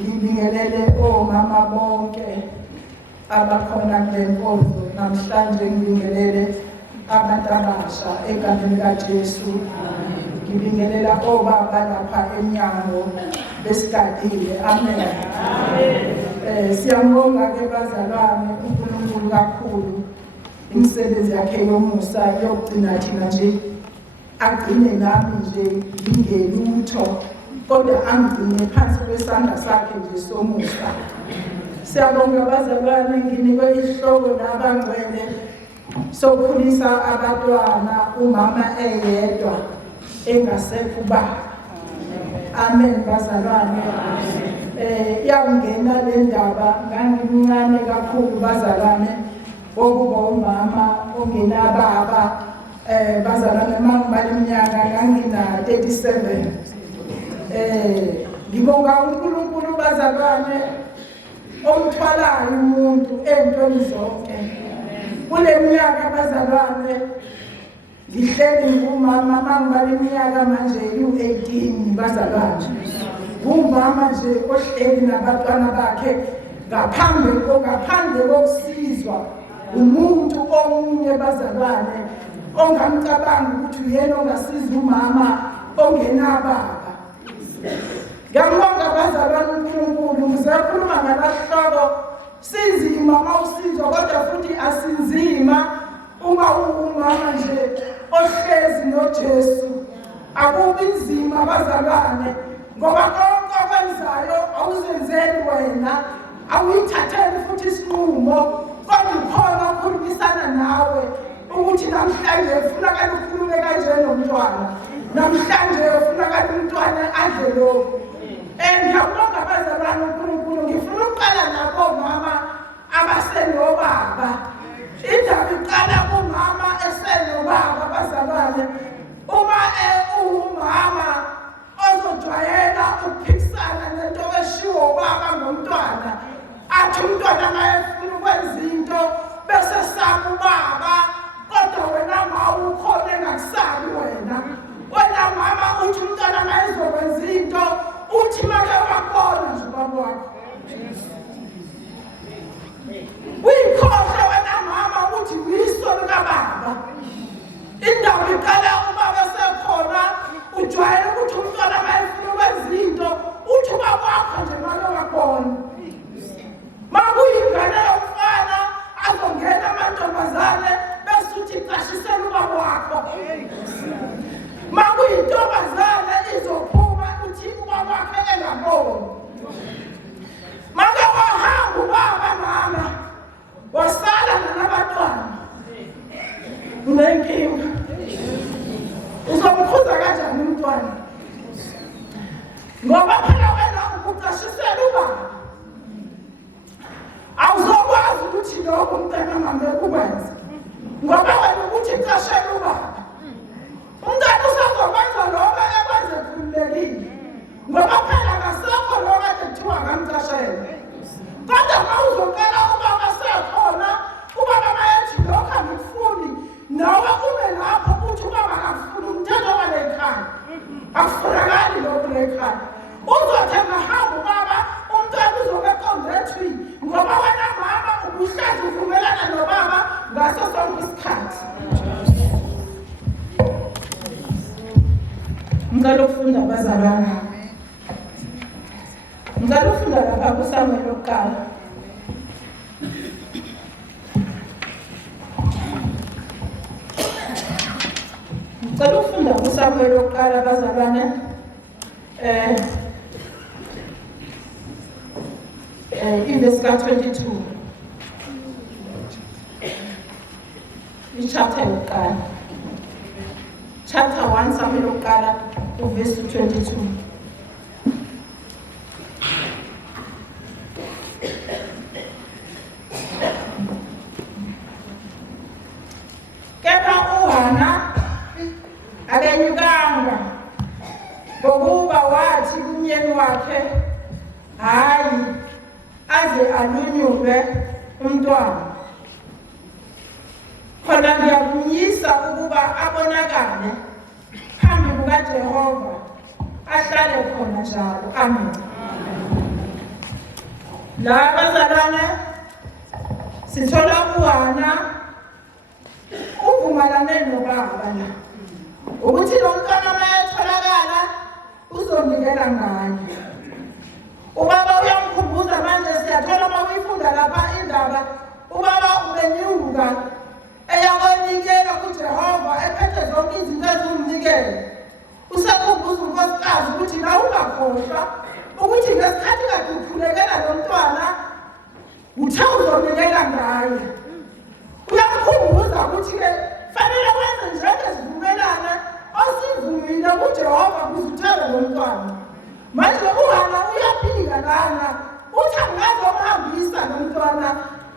Ngibingelele omama bonke abakhona kule nkonzo namhlanje, ngibingelele abantu abasha egameni likaJesu. Ngibingelela obaba lapha emnyango besigadile. Amen. Siyambonga ke bazalwane uNkulunkulu kakhulu imisebenzi yakhe yomusa yokugcina thina nje, agcine nami nje ngingelutho kodwa angigcine phansi kwesandla sakhe nje somusa. Siyabonga bazalwane, nginikwe isihloko nabangcwele sokukhulisa abantwana umama eyedwa engasekho ubaba. Amen bazalwane. Yangena le ndaba ngangimncane kakhulu bazalwane wokuba umama ongenababa. Bazalwane mangibala iminyaka ngangina 37. Ngibonga uNkulunkulu bazalwane omthwalayo umuntu entweni zonke. Kule minyaka bazalwane ngihleli ngumama mangibala iminyaka manje u18 bazalwane. Umama nje ohleli nabantwana bakhe ngaphandle kokusizwa umuntu omunye bazalwane ongamcabanga ukuthi uyena ongasiza umama ongenababa. Ngiyabonga bazalwane uNkulunkulu, ngizakhuluma ngalahloko sinzima mawusizwa kodwa futhi asinzima uma umama nje ohlezi noJesu. Akubi nzima bazalwane ngoba konke okwenzayo awuzenzeli wena, awuyithatheli futhi isinqumo, kodwa ukhona ukukhulumisana nawe ukuthi namhlanje ufunakala ukhulume kanje nomntwana, namhlanje ufunakala umntwana adle lokhu. Ngiyabonga bazalwane uNkulunkulu, ngifuna ukuqala nabo mama abasenobaba. Indaba iqala kumama esenobaba bazalwane. Uma umama ozojwayela ukuphikisana nento eshiwo baba ngomntwana, athi umntwana mayefuna ukwenza into bese saba ubaba, kodwa wena mawukhona engakusabi wena. Wena mama uthi umntwana mayezokwenza into uthi make wakubona nje ubaba wakho. Uyikhohle wena mama uthi wiso likababa. Indaba iqala ubaba sekhona, ujwayele ukuthi umntwana mayefuna ukwenza into uthi ubaba wakho nje make wakubona. Makuyingane yomfana azongena amantombazane bese uthi qashisela ubaba wakho. akufunakali lokhu lekhaya uzothenga hamba ubaba umntwana uzobe eqondethwi ngoba wena mama ubuhlazi uvumelana nobaba ngaso sonke isikhathi. Ngicela ukufunda bazalwane. Ngicela ufunda lapha kuSamuel lokuqala. Ngicela ufunda kuSamuel lokuqala bazalwane. Verse 22. Chapter lokuqala. Chapter 1 Samuel lokuqala verse 22. Kepha uHana akenyukanga ngokuba wathi kumyeni wakhe hayi aze alunyulwe umntwana. Khona ngiyakumyisa ukuba abonakale phambi kukaJehova ahlale khona njalo. Amen. La bazalwane sithola uHana uvumelane nobaba la ukuthi lo mntwana mayetholakala uzonikela ngaye. Ubaba uyamkhumbuza manje siyathola uma uyifunda lapha indaba ubaba ubenyuka eyakonikela kuJehova ephethe zonke izinto ezimnikele. Usakhumbuza unkosikazi ukuthi na ungakhohlwa ukuthi ngesikhathi kade ukhulekela lo mntwana uthe uzonikela ngaye. Uyamkhumbuza ukuthi-ke fanele wenze njengesivumelane osivumile kuJehova ukuze uthele lo mntwana. Manje uHana uyaphika lana uthi angazomhambisa lo mntwana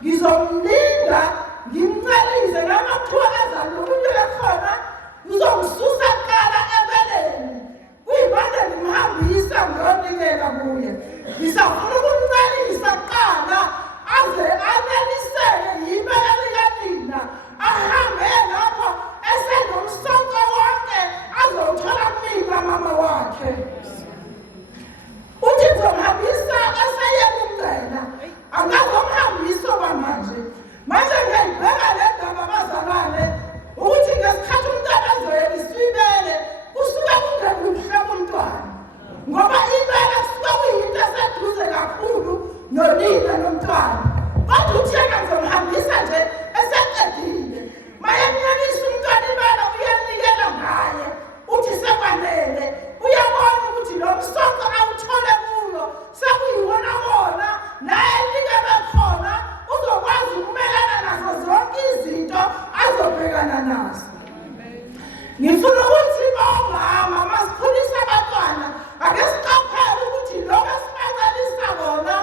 ngizomlinda ngimcelise noma kuthiwa ezalukile khona uzomsusa kuqala ebeleni kuyibande ngimhambisa ngiyonikela kuye. Ngisafuna ukumcelisa kuqala aze aneliseke yibele likanina ahambe lapho esenomsonto wonke azothola mina mama wakhe. Uthi ngizomhambisa eseyekungcela angazomhambisa kwamanje. Manje ngiyayibheka le ndaba bazalwane ukuthi ngesikhathi umntwana ezoyeliswa ibele kusuke kungekho ubuhlungu umntwana ngoba ibele kusuke kuyinto eseduze kakhulu nonina nomntwana. Kodwa uthi yena ngizomhambisa nje eseqedile. Mayemnyelisa umntwana ibele uyanikela ngaye uthi sekwanele uyabona ukuthi lo msonto awuthole kuyo sekuyiwona wona naye nikele khona uzokwazi ukumelana nazo zonke izinto azobhekana nazo. Ngifuna ukuthi omama masikhulisa abantwana ake siqaphele ukuthi lokho esibacelisa kona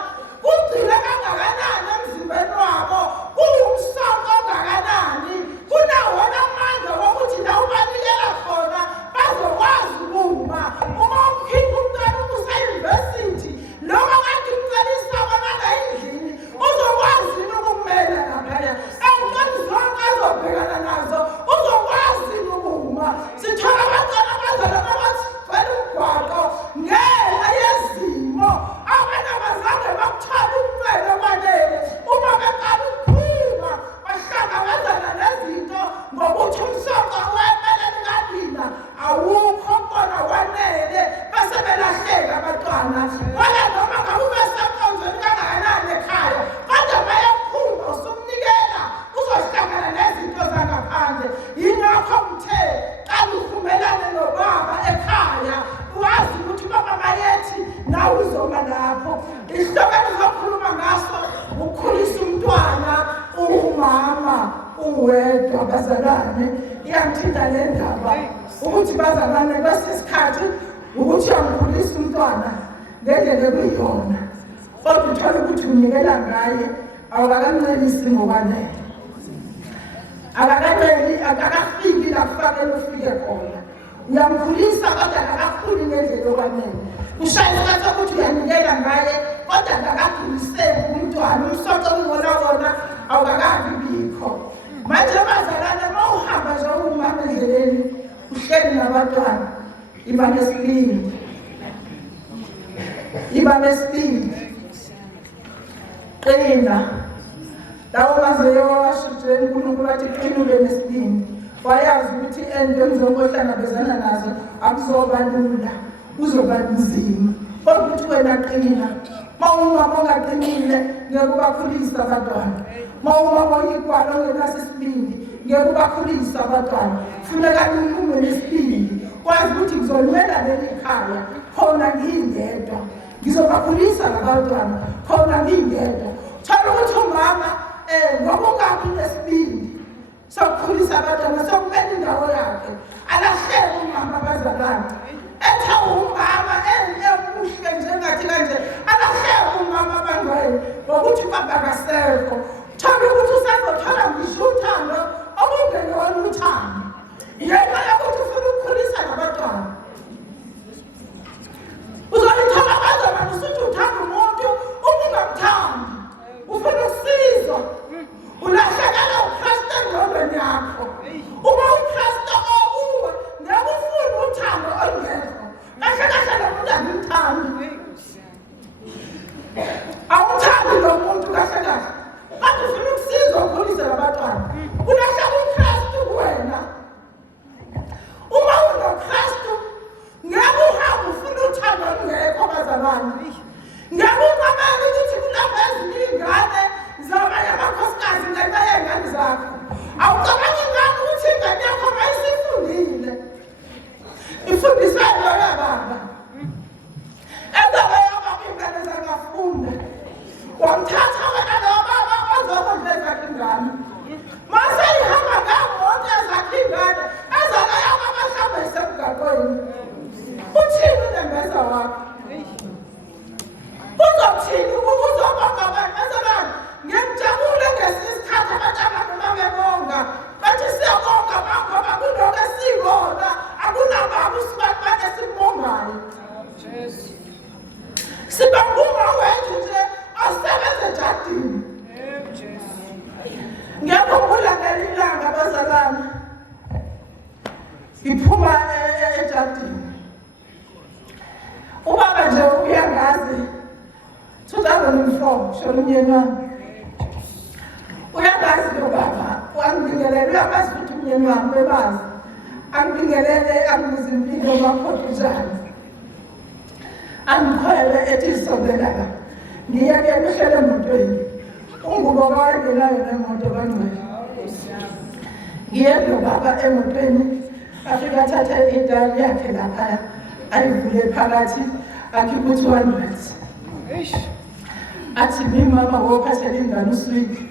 kugcile kangakanani emzimbeni wabo, kuwumsonto ongakanani, kunawona amandla wokuthi la ubanikela khona bazokwazi ukuma. Uma ukhipha umntwana useyunivesithi lokho kade umcelisa kona la endlini uzokwazi ukumela laphaya. Ey'ntweni zonke azobhekana nazo uzokwazi ukuma. Sithola abantwana abazalwana bathi gcwele umgwaqo ngenxa yezimo abanye abazange bakuthole umncele okwanele. Uma beqala ukuphuma bahlangabezana nezinto ngokuthi umsonto webeleni kanina awukho kona wanele bese belahleka abantwana. Wala noma ngabe ubesenkonzweni kangakanani ekhaya kodwa bayaphuma usumnikela uzohlangana nezinto zangaphandle. Yingakho ngithe qala uvumelane nobaba ekhaya wazi ukuthi ubaba mayethi nawe uzoba lapho. Isihloko engizokhuluma ngaso ukukhulisa umntwana umama uwedwa bazalwane. Iyangithinta le ndaba ukuthi bazalwane kwesisikhathi ukuthi uyangikhulisa umntwana ngendlela ekuyiyona kodwa uthole ukuthi unikela ngaye awukakancelisi ngokwanele. Akakanceli akakafiki la kufanele ufike khona. Uyamkhulisa kodwa akakakhuli ngendlela okwanele. Kushaya isikhathi sokuthi uyanikela ngaye kodwa akakakhuliseki umntwana. Umsoco ongibona wona awukakabi bikho. Manje bazalwane uma uhamba nje umama endleleni uhleli nabantwana iba nesibindi. Iba nesibindi. Qina. Lawo mazeyo washithe uNkulunkulu wathi qina ube nesibindi. Wayazi ukuthi endweni zokuhlangabezana nazo akuzoba lula. Kuzoba nzima. Kodwa uthi wena qina. Mawungaba ongaqinile ngeke ubakhulisa abantwana. Mawungaba oyigwala ongenasisibindi ngeke ubakhulisa abantwana. Kufuneka ube nesibindi. Kwazi ukuthi ngizolwela leli khaya khona ngingedwa. Ngizobakhulisa labantwana khona ngingedwa. Thola ukuthi umama ngoba ungabi nesibindi sokukhulisa abantwana sokumele indawo yakhe. Alahlele umama abazalwane. Etha umama emuhle njengathi kanje alahlele umama abangcwele ngokuthi baba kasekho. Thola ukuthi usazothola ngisho uthando okungelona uthando. Yena ukuthi ufuna ukukhulisa labantwana. Uzolithola abazalwane usuthi uthanda umuntu ungamthandi. Ufuna ukusizwa. Ulahlekela uKristu engqondweni yakho. Uma uKristu obuwe ngeke ufune uthando ongekho. Kahle lo muntu angimthandi. Awuthandi lo muntu kahle. Kanti ufuna ukusizwa ukhulise labantwana. Ulahlekela uKristu kuwena. Uma unoKristu ngeke uhambe ufuna uthando ongekho abazalwane. Ngeke ucabanga ukuthi kulapha ezinye ingane zabanye amakhosikazi ngenxa yengane zakho. Awucabangi ingane ukuthi ingane yakho mayisifundile. Ifundiswe loya baba. Ezabe yababa ingane zakafunda. Wamthatha wena lo baba ozokondla zakhe ingane. Mase ihamba ngamoto ezakhe ingane ezala yababa mhlawumbe isemgaqweni. Uthini lembeza wakho? Uzothini uzobonga abantu bazalwane? Ngiyajabula ngesikhathi abantwana bebonga. Bathi siyabonga ngoba kuloko esiyona akunababa usibani esibongayo. Sibabonga wethu nje asebenze ejardini. Ngiyakhumbula ngelinye ilanga abazalwane. Ngiphuma ejardini. Ubaba nje uyangazi 2004 shona umyeni wami. Uyangazi lo baba, wangibingelele uyakwazi ukuthi umyeni wami bebazi. Angibingelele angibuza impilo makhothujana. Angikhwele ethi isondela la. Ngiyake ngihlele emotweni. Ungubo wayengenayo nemoto bangcwele. Ngiyedwa baba emotweni afika athatha indali yakhe lapha ayivule phakathi akhipha 200. Athi mama wophathele ingane uswidi.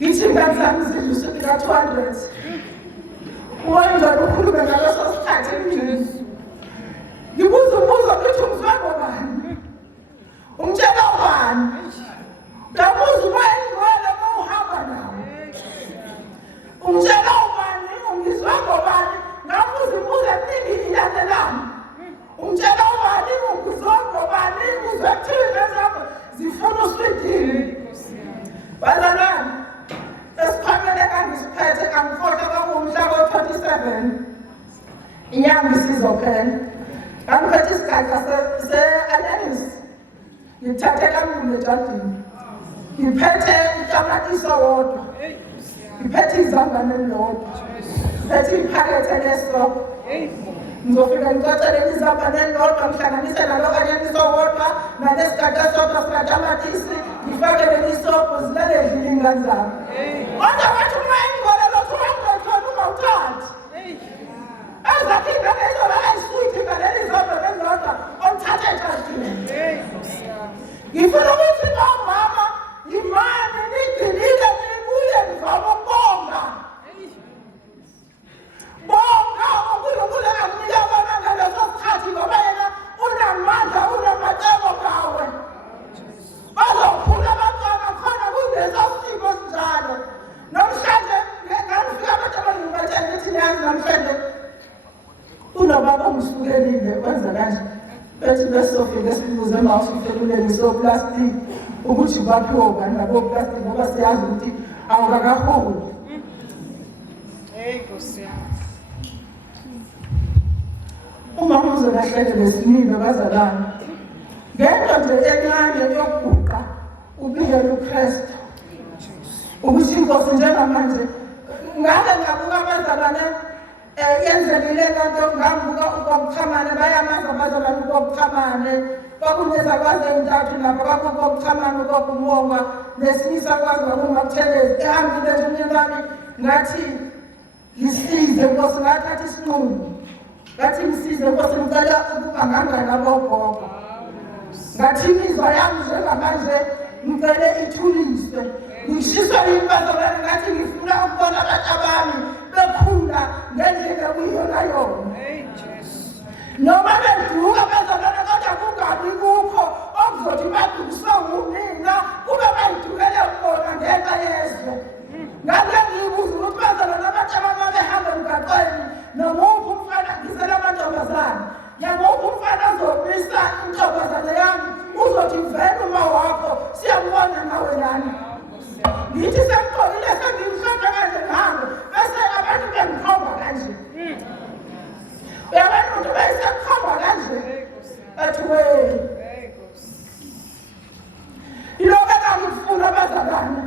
Ngithi ingane zami zidla uswidi ka 200. Wena ukhulume ngaleso sikhathi nje. Ngibuza ukuthi umzwa ngobani? Umtshela ubani? Ngabuza ubani uma uhamba nawe. Umtshela ubani ungizwa ngobani? Ngabuza imibuzo eminingi ilandelana. Umtshela ubani ungizwa ngobani? Uzwe kuthini zakho zifuna uswidini. Bazalwane, esikhwameni engangisiphethe angikhohlwa kwakuwumhla ka-27 inyanga isizophela. Ngangiphethe isigaxa se-anyanisi. Ngithathe kamlungu ejardini. Ngiphethe utamatisi owodwa. Ngiphethe izambane elilodwa. Ngiphethe iphakethe lesopo. Ngizofika ngicocele izambane elilodwa ngihlanganise nalo anyanisi owodwa nalesigaxa sodwa sikatamatisi. Ngifake leli sopo zilale edlile ingane zami. Kodwa wathi uma ingole lo 200 khona ungawuthathi. Ezakhe ingane ezoba ayisweet ngaleli zodwa lezodwa omthathe ejardini. Ngifuna ukuthi nomama imani nigcinile nibuye nizama ukubonga. Bonga uNkulunkulu akunika bona ngaleso sikhathi ngoba yena unamandla unamacebo ngawe. Bazophula abantwana khona kuleso simo sinjalo. Namhlanje ngangifika abantu abaningi batshela ukuthi niyazi namhlanje unobaba ongisukelile wenza kanje. Bethi besofika esibuze mawusufeluleni so-plastic ukuthi baphiwe ubani labo plastic ngoba siyazi ukuthi awukakaholi. Nkosi yami. umama uzolahleka lesinilo bazalwane ngento nje encane yokuguqa ubiyele uKristu ukuthi inkosi njengamanje ngabe ngabuka abazalwane yenzelile kanto ngambuka ukokuchamane bayamaza abazalwane ukokuchamane kwakunezakwazi ezintathu lapha kwakukokuchamane ukokumonga nesinye isakwazi kwakumakuthelezi ehambile nje umyeni wami ngathi ngisize Nkosi ngathatha isinqumo ngathi ngisize Nkosi ngicela ukuba ngangana bogogo ngathi imizwa yami njengamanje ngicele ithuliswe ngishiswa impazolane ngathi ngifuna ukubona abantu abami bekhula ngendlela kuyona yona noma beduka bezalwane kodwa kungabi kukho okuzothi badukiswe umina kube bayidukele khona ngenxa yeso ngake ngiyibuza ukuthi bazalwane abantu abami behamba emgaqweni nomuphi umfana ngizela amantombazane yamuphi umfana azobisa intombazane yami uzothi vele uma wakho siyambona nawe lana ngithi sengigqokile sengimhlophe kanje ngihambe bese abantu bengikhomba kanje uyabona umuntu beyisekhomba kanje athi ilokhu engangifuna abazalwane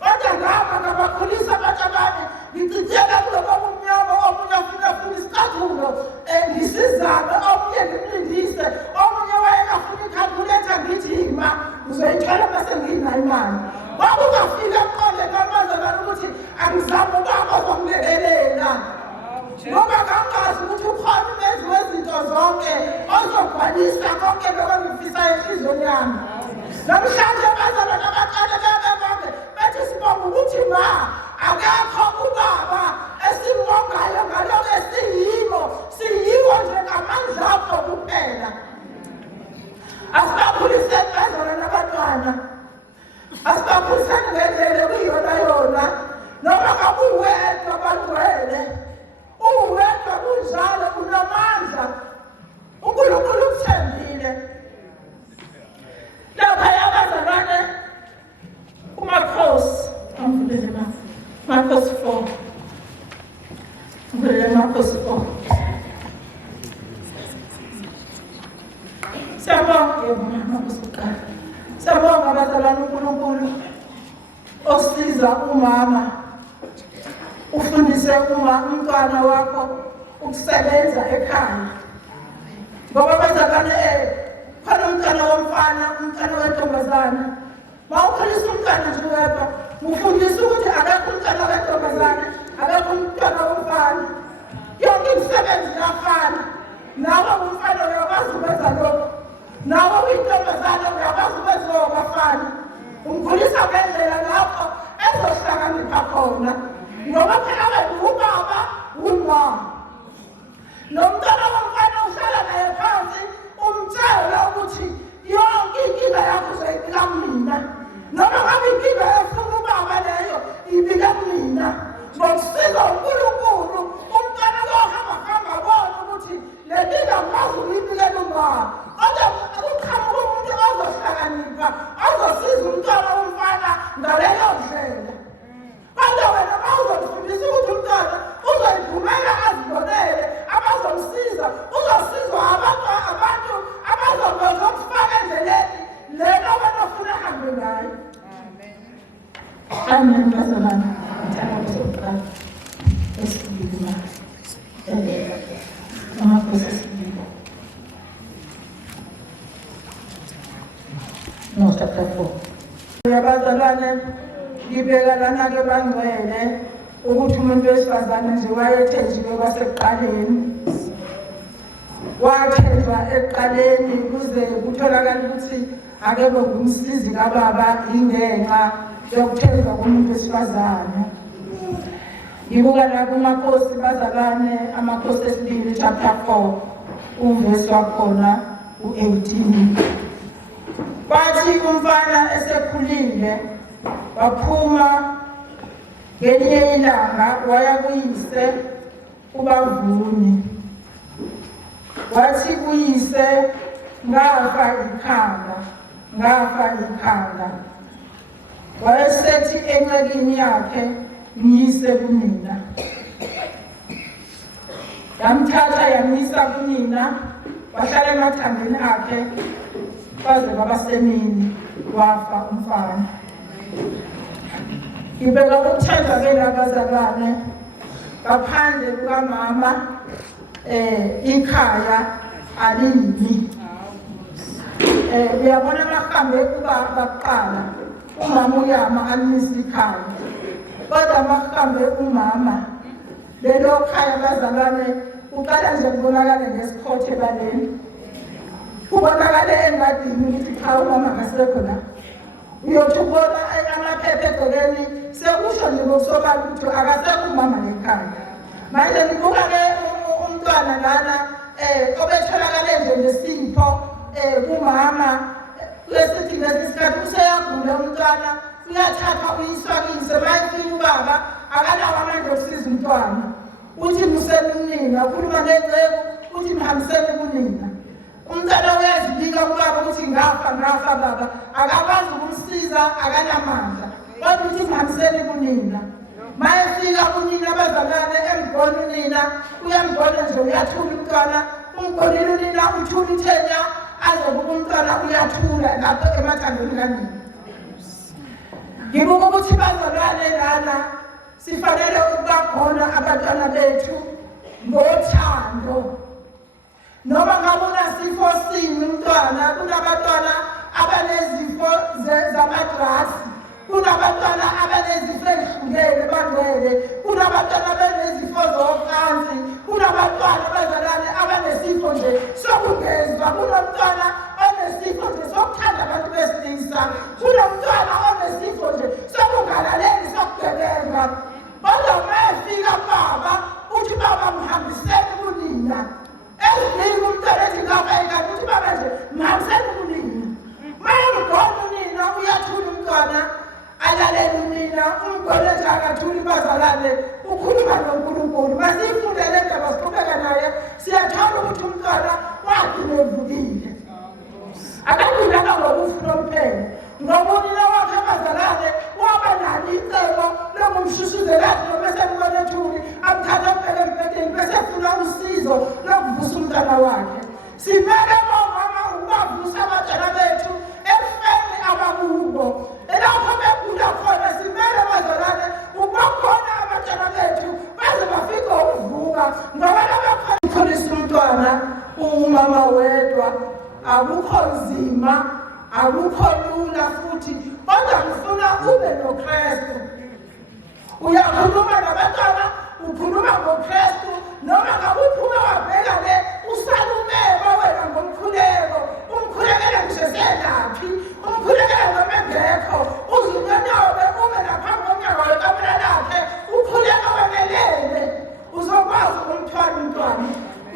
kodwa ngapha ngabakhulisa abantu abami ngicithela kulobo kumnyama omunye afuna isicathulo ngisizame omunye ngimlindise omunye wayengafuna ikhalkuletha ngithi yima uzoyithola bese nginayo imali kwakungafika eqonde kamazalwane ukuthi angizame ubaba ozongilekelela ngoba ngangazi ukuthi ukhona umenzi wezinto zonke ozogcwalisa konke bekangifisa enhliziyweni yami namhlanje abazalwane abaqale bebebonke bethi sibonga ukuthi ma akekho ubaba esimongayo ngalokho esiyimo siyiwo nje ngamandla akho kuphela asibakhuliseni bazalwane abantwana asibakhuliseni ngendlela kuyiyona yona noma ngabe uwedwa bangcwele uwedwa kunjalo unamandla uNkulunkulu ukuthembile lapha yabazalwane uMakhosi amvulele Marcos 4 amvulele Marcos 4 Siyabonga abazalwane uNkulunkulu osiza umama ufundise umntwana wakho ukusebenza ekhaya ngoba abazalwane khona umntwana womfana umntwana wentombazane mawukhulisa umntwana nje wedwa ufundisa ukuthi akekho umntwana wentombazane akekho umntwana womfana yonke imisebenzi iyafana nawe umfana uyakwazi ukwenza lokho nawe uyintombazane uyakwazi ukwenza okwafana umkhulisa ngendlela lapho ezohlakanipha khona ngoba phela wena ubaba umama nomntwana womfana uhlala naye phansi umtshela ukuthi yonke inkinga yakho uzayibika kumina noma ngabe inkinga efuna ubaba leyo ibika kumina ngokusiza uNkulunkulu umntwana lohamba bona ukuthi le nkinga ngikwazi ukuyibikela umama kodwa ukuqhamuka umuntu ozohlakanipha azosiza umntwana womfana ngaleyo ndlela kodwa wena mawuzomfundisa ukuthi umntwana uzoyivumela azibonele abazomsiza uzosizwa abantu abazokufaka endleleni lena wena ofuna ahambe ngayo. Amen. Bazalwane ngithanda ukuzoqala esibili Marcos esibili no chapter 4 yabazalwane ngibeka lana-ke bangcwele ukuthi umuntu wesifazane nje wayethenjiwe kwasekuqaleni wathenjwa ekuqaleni kuze kutholakala ukuthi akebe ngumsizi kababa ingenxa yokuthenjwa komuntu wesifazane. Ngibuka la kuMakhosi bazalwane amakhosi esibili chapter 4 uvesi wakhona u-18 kwathi umfana esekhulile waphuma ngelinye ilanga waya kuyise ubavuni wathi kuyise ngafa ikhanda wayesethi encekwini yakhe ngiyise kumina yamthatha yamisa kunina, wahlala emathambeni akhe baze baba semini wafa umfana. Ngibeka ukuthetha ke labazalwane ngaphandle kukamama ikhaya alimi. Uyabona mahambe kuqala umama uyama alimisa ikhaya, kodwa mahambe umama lelo khaya bazalwane uqala nje kubonakala ngesikhothe baleni, kubonakala engadini ukuthi cha umama akasekho la. Uyothi ubona amaphepha egcekeni sekusho nje ngokusobala ukuthi akasekho umama lekhaya. Manje nibuka-ke umntwana lana obetholakale nje nesipho kumama, lesithi ngesi sikhathi useyagula umntwana, uyathathwa uyiswakise, mayefika ubaba akanawo amandla okusiza umntwana. Uthi museni unina, ukhuluma ngeqebu uthi mhambiseni kunina. Umntwana uyazibika kubaba ukuthi ngafa baba, akakwazi ukumsiza, akanamandla, kodwa uthi mhambiseni kunina. Mayefika kunina abazalwane embona unina, uyambona nje uyathula umntwana, umbonile unina uthula ithenya, azobuka umntwana uyathula lapho emathambeni kanina. Ngibuka ukuthi bazalwane lana sifanele ukubakhona abantwana bethu ngothando. Noma ngabe unasifo sini umntwana, kunabantwana abanezifo zamadrasi, kunabantwana abanezifo ezihlukene bangcwele, kunabantwana abanezifo zocansi, kunabantwana abazalwane abanesifo nje sokungezwa, kunomntwana onesifo nje sokuthanda abantu besilisa, kunomntwana onesifo nje sokungalaleli, sokugebenga. Kodwa mayefika baba uthi baba mhambiseni kunina. Ezini umntwana ethi ngabeka uthi baba nje mhambiseni kunina. Mayembona unina uyathula umntwana, alalele unina, umbone nje akathuli bazalwane, ukhuluma noNkulunkulu. Masiyifundele indaba siqhubeka naye, siyathola ukuthi umntwana wagcina evukile. Akagcinanga ngokufuna umphelo, ngoba unina wakhe abazalwane waba nalo icebo lokumshushuzelazi noma esemubona ethuli, amthatha ampele embhedeni bese efuna usizo lokuvusa umntwana wakhe. Simele bomama ukubavusa abantwana bethu ekufeni abakubo. Lapho begula khona simele bazalwane ukubakhona abantwana bethu baze bafike ukuvuka, ngoba labakhulisa umntwana umama wedwa akukho nzima, akukho lula futhi, kodwa ngifuna ube noKristu. Uyakhuluma nabantwana, ukhuluma ngoKristu, noma ngabe uphume wabheka le usalumema wena ngomkhuleko, umkhulekele ngisho selaphi, umkhulekele noma engekho, uzunyonyobe ume laphambi konyawo wekamela lakhe, ukhuleka wenelele, uzokwazi ukumthwala umntwana.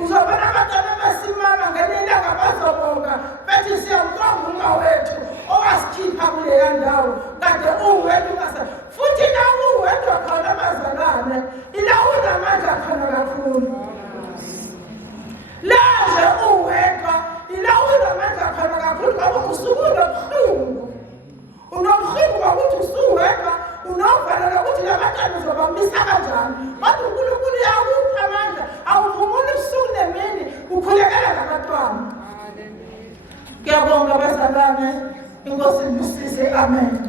Uzobona abantwana besimama ngelinye ilanga bazobonga bethi siyambonga uma wethu owasikhipha kuleya ndawo, kade uwedwa futhi la uwedwa khona abazalwane, ila unamandla khona kakhulu. La nje uwedwa ila unamandla khona kakhulu, ngoba usuke unobuhlungu. Unobuhlungu ngokuthi usuwedwa, unovalelwa ukuthi labantwana uzobamisa kanjani, kodwa uNkulunkulu uyakupha amandla, awuphumuli ubusuku nemini, ukhulekela labantwana. Ngiyabonga bazalwane, inkosi ibusise, amen.